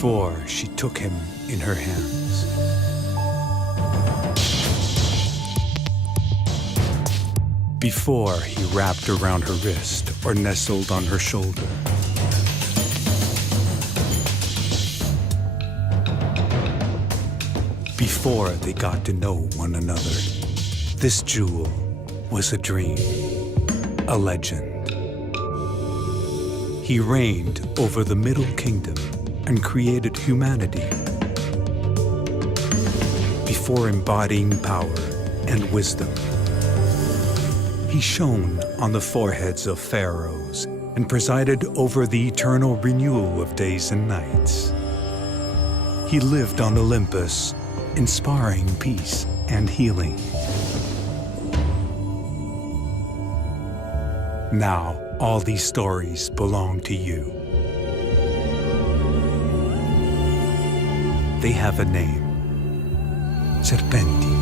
before she took him in her hands. Before he wrapped around her wrist or nestled on her shoulder. Before they got to know one another, this jewel was a dream, a legend. He reigned over the Middle Kingdom and created humanity. Before embodying power and wisdom, he shone on the foreheads of pharaohs and presided over the eternal renewal of days and nights. He lived on Olympus, inspiring peace and healing. Now, all these stories belong to you. They have a name, Serpenti.